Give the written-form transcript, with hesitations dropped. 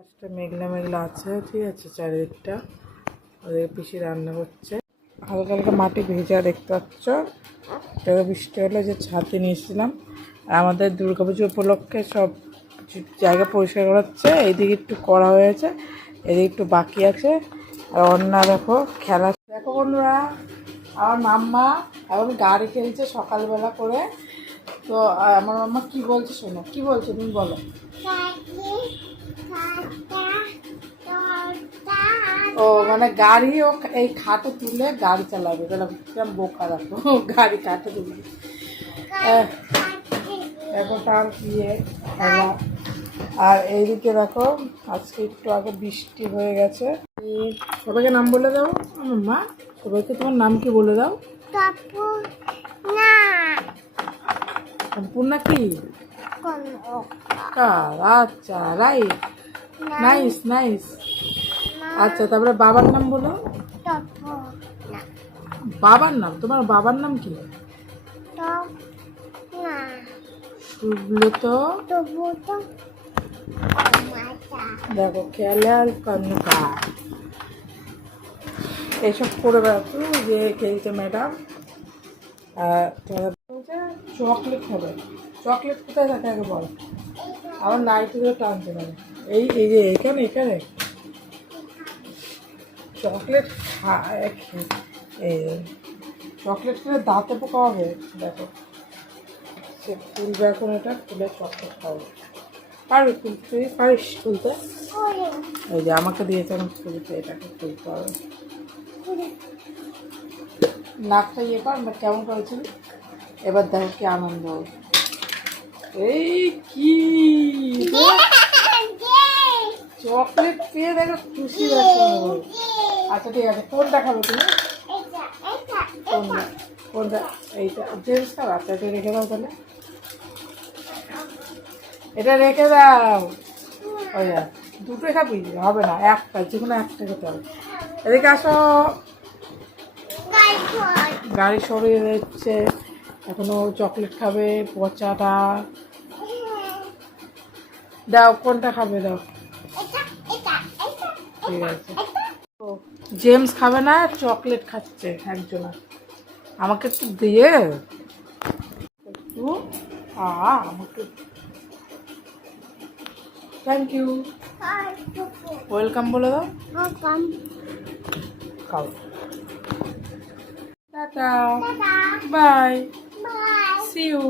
আজকে মেঘলা মেঘলা আছে, ঠিক আছে, চারিদিকটা। ওদের পিসি রান্না করছে, হালকা হালকা মাটি ভেজা দেখতে পাচ্ছ। এটা বৃষ্টি হলে যে ছাতে নিয়েছিলাম। আর আমাদের দুর্গাপুজো উপলক্ষে সব জায়গা পরিষ্কার করা হচ্ছে। এইদিকে একটু করা হয়েছে, এদিকে একটু বাকি আছে। আর অন্য দেখো খেলা, দেখো বন্ধুরা, আমার মাম্মা এখন গাড়ি খেলছে সকালবেলা করে। তো আমার মাম্মা কি বলছে শোনো, কি বলছে তুমি বলো। ও মানে গাড়ি ও এই খাটে তুলে গাড়ি চালাবে, কিরম বোকা দেখো, গাড়ি খাটে তুলে। দেখো তার ইয়ে খেলা। আর এইদিকে দেখো আজকে একটু আগে বৃষ্টি হয়ে গেছে। সবাইকে নাম বলে দাও মা, সবাইকে তোমার নাম কি বলে দাও। সম্পূর্ণ কি? আচ্ছা, রাইট, নাইস নাইস। আচ্ছা, তারপরে বাবার নাম বলো। বাবার নাম, তোমার বাবার নাম কি? সুব্রত। দেখো খেলাল কনকা এইসব করে বেড়াতো যে খেলছে ম্যাডাম। চকলেট খাবে, চকলেট কোথায় থাকে আগে বল। আমার নাইটিগুলো টানতে পারে, এই এই যে এখানে এখানে চকলেট চকলেট খেলে দাঁতে পোকা হবে। দেখো সে তুলবে এখন, এটা তুলে চকলেট খাবে। পারবে তুলতে, পারিস তুলতে? এই যে আমাকে দিয়েছে আমি তুলতে, এটাকে তুলতে হবে। নাকটা ইয়ে কর, কেমন করেছিল এবার দেখো কি আনন্দ। এই কি চকলেট পেয়ে দেখো খুশি দেখো। আচ্ছা ঠিক আছে, কোনটা খাবে তুমি? কোনটা কোনটা? এইটা জেমস খাবে? আচ্ছা এটা রেখে দাও তাহলে, এটা রেখে দাও। ওই দুটোই খাবি? হবে না, একটা, যে কোনো একটা খেতে হবে। এদিকে আসো, গাড়ি সরিয়ে দিচ্ছে, এখনো চকলেট খাবে পচাটা। দাও কোনটা খাবে দাও। ঠিক আছে, জেমস খাবে না, চকলেট খাচ্ছে একজন। আমাকে একটু দিয়ে একটু আমাকে থ্যাংক ইউ, ওয়েলকাম বলে দাও। খাও, টাটা, বাই, সি ইউ।